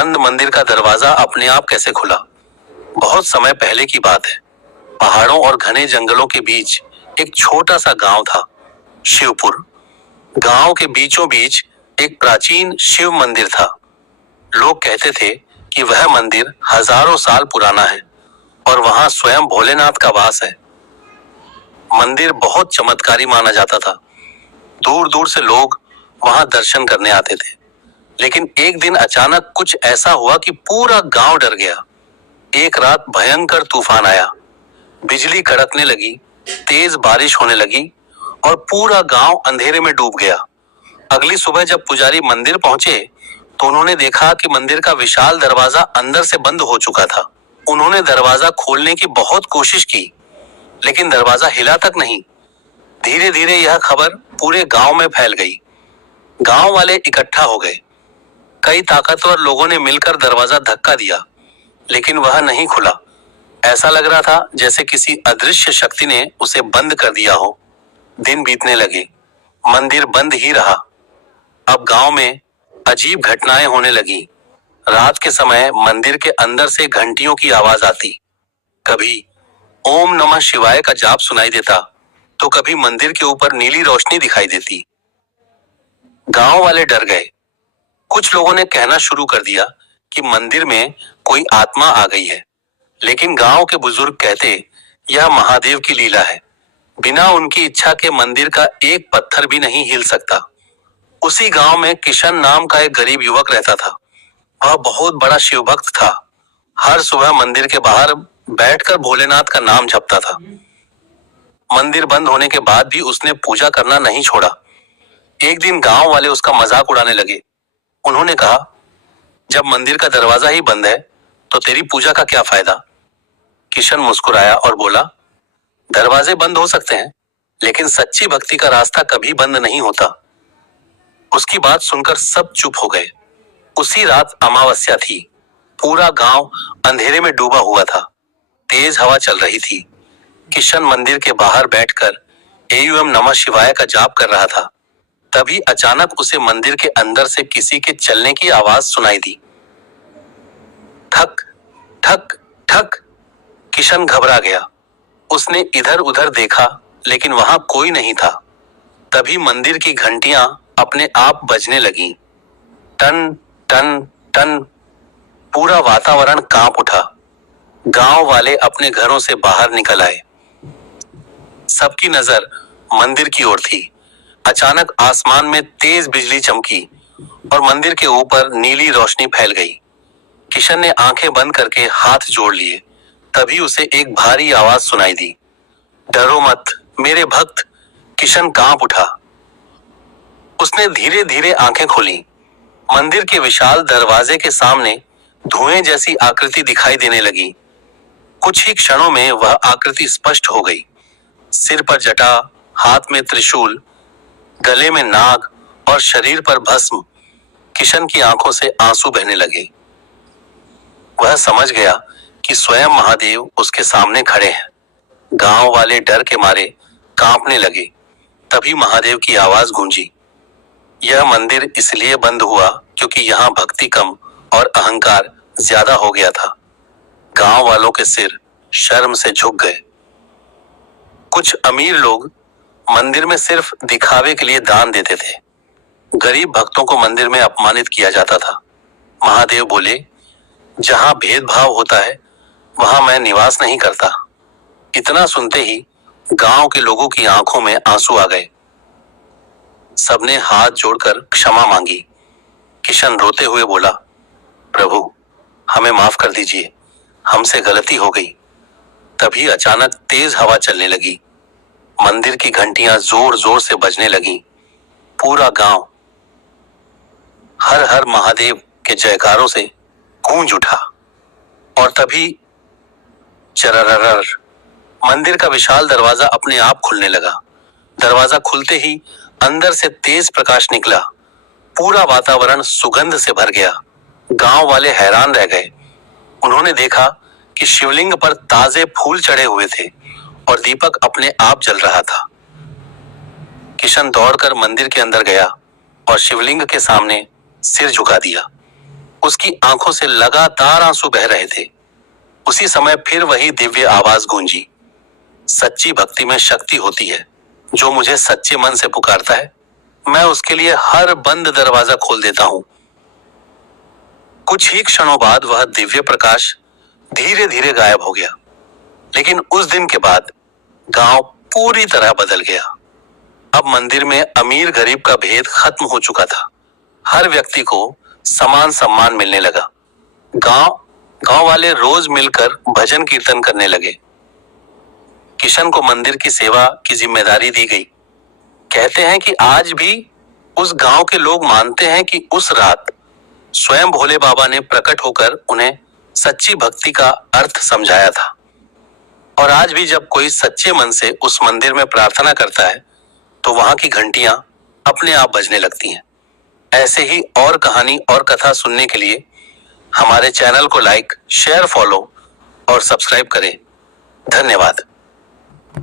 बंद मंदिर का दरवाजा अपने आप कैसे खुला? बहुत समय पहले की बात है। पहाड़ों और घने जंगलों के बीच एक छोटा सा गांव था, शिवपुर। गांव के बीचों बीच एक प्राचीन शिव मंदिर था। लोग कहते थे कि वह मंदिर हजारों साल पुराना है और वहां स्वयं भोलेनाथ का वास है। मंदिर बहुत चमत्कारी माना जाता था। दूर दूर से लोग वहां दर्शन करने आते थे। लेकिन एक दिन अचानक कुछ ऐसा हुआ कि पूरा गांव डर गया। एक रात भयंकर तूफान आया, बिजली कड़कने लगी, तेज बारिश होने लगी और पूरा गांव अंधेरे में डूब गया। अगली सुबह जब पुजारी मंदिर पहुंचे तो उन्होंने देखा कि मंदिर का विशाल दरवाजा अंदर से बंद हो चुका था। उन्होंने दरवाजा खोलने की बहुत कोशिश की, लेकिन दरवाजा हिला तक नहीं। धीरे धीरे यह खबर पूरे गांव में फैल गई। गांव वाले इकट्ठा हो गए। कई ताकतवर लोगों ने मिलकर दरवाजा धक्का दिया, लेकिन वह नहीं खुला। ऐसा लग रहा था जैसे किसी अदृश्य शक्ति ने उसे बंद कर दिया हो। दिन बीतने लगे, मंदिर बंद ही रहा। अब गांव में अजीब घटनाएं होने लगी। रात के समय मंदिर के अंदर से घंटियों की आवाज आती। कभी ओम नमः शिवाय का जाप सुनाई देता, तो कभी मंदिर के ऊपर नीली रोशनी दिखाई देती। गांव वाले डर गए। कुछ लोगों ने कहना शुरू कर दिया कि मंदिर में कोई आत्मा आ गई है, लेकिन गांव के बुजुर्ग कहते यह महादेव की लीला है। बिना उनकी इच्छा के मंदिर का एक पत्थर भी नहीं हिल सकता। उसी गांव में किशन नाम का एक गरीब युवक रहता था। वह बहुत बड़ा शिव भक्त था। हर सुबह मंदिर के बाहर बैठकर भोलेनाथ का नाम जपता था। मंदिर बंद होने के बाद भी उसने पूजा करना नहीं छोड़ा। एक दिन गांव वाले उसका मजाक उड़ाने लगे। उन्होंने कहा, जब मंदिर का दरवाजा ही बंद है तो तेरी पूजा का क्या फायदा? किशन मुस्कुराया और बोला, दरवाजे बंद हो सकते हैं, लेकिन सच्ची भक्ति का रास्ता कभी बंद नहीं होता। उसकी बात सुनकर सब चुप हो गए। उसी रात अमावस्या थी। पूरा गांव अंधेरे में डूबा हुआ था। तेज हवा चल रही थी। किशन मंदिर के बाहर बैठकर एयूएम नमः शिवाय का जाप कर रहा था। तभी अचानक उसे मंदिर के अंदर से किसी के चलने की आवाज सुनाई दी। ठक ठक ठक। किशन घबरा गया। उसने इधर उधर देखा, लेकिन वहां कोई नहीं था। तभी मंदिर की घंटियां अपने आप बजने लगीं। टन टन टन। पूरा वातावरण कांप उठा। गांव वाले अपने घरों से बाहर निकल आए। सबकी नजर मंदिर की ओर थी। अचानक आसमान में तेज बिजली चमकी और मंदिर के ऊपर नीली रोशनी फैल गई। किशन ने आंखें बंद करके हाथ जोड़ लिए। तभी उसे एक भारी आवाज सुनाई दी, डरो मत मेरे भक्त। किशन कांप उठा। उसने धीरे धीरे आंखें खोली। मंदिर के विशाल दरवाजे के सामने धुएं जैसी आकृति दिखाई देने लगी। कुछ ही क्षणों में वह आकृति स्पष्ट हो गई। सिर पर जटा, हाथ में त्रिशूल, गले में नाग और शरीर पर भस्म। किशन की आंखों से आंसू बहने लगे। वह समझ गया कि स्वयं महादेव उसके सामने खड़े हैं। गांव वाले डर के मारे कांपने लगे। तभी महादेव की आवाज गूंजी, यह मंदिर इसलिए बंद हुआ क्योंकि यहाँ भक्ति कम और अहंकार ज्यादा हो गया था। गांव वालों के सिर शर्म से झुक गए। कुछ अमीर लोग मंदिर में सिर्फ दिखावे के लिए दान देते थे। गरीब भक्तों को मंदिर में अपमानित किया जाता था। महादेव बोले, जहां भेदभाव होता है वहां मैं निवास नहीं करता। इतना सुनते ही गांव के लोगों की आंखों में आंसू आ गए। सबने हाथ जोड़कर क्षमा मांगी। किशन रोते हुए बोला, प्रभु हमें माफ कर दीजिए, हमसे गलती हो गई। तभी अचानक तेज हवा चलने लगी। मंदिर की घंटियां जोर जोर से बजने लगी। पूरा गांव हर हर महादेव के जयकारों से गूंज उठा। और तभी चरररर, मंदिर का विशाल दरवाजा अपने आप खुलने लगा। दरवाजा खुलते ही अंदर से तेज प्रकाश निकला। पूरा वातावरण सुगंध से भर गया। गांव वाले हैरान रह गए। उन्होंने देखा कि शिवलिंग पर ताजे फूल चढ़े हुए थे और दीपक अपने आप जल रहा था। किशन दौड़कर मंदिर के अंदर गया और शिवलिंग के सामने सिर झुका दिया। उसकी आंखों से लगातार आंसू बह रहे थे। उसी समय फिर वही दिव्य आवाज गूंजी, सच्ची भक्ति में शक्ति होती है। जो मुझे सच्चे मन से पुकारता है, मैं उसके लिए हर बंद दरवाजा खोल देता हूं। कुछ ही क्षणों बाद वह दिव्य प्रकाश धीरे धीरे गायब हो गया। लेकिन उस दिन के बाद गांव पूरी तरह बदल गया। अब मंदिर में अमीर गरीब का भेद खत्म हो चुका था। हर व्यक्ति को समान सम्मान मिलने लगा। गांव वाले रोज मिलकर भजन कीर्तन करने लगे। किशन को मंदिर की सेवा की जिम्मेदारी दी गई। कहते हैं कि आज भी उस गांव के लोग मानते हैं कि उस रात स्वयं भोले बाबा ने प्रकट होकर उन्हें सच्ची भक्ति का अर्थ समझाया था। और आज भी जब कोई सच्चे मन से उस मंदिर में प्रार्थना करता है तो वहां की घंटियां अपने आप बजने लगती हैं। ऐसे ही और कहानी और कथा सुनने के लिए हमारे चैनल को लाइक, शेयर, फॉलो और सब्सक्राइब करें। धन्यवाद।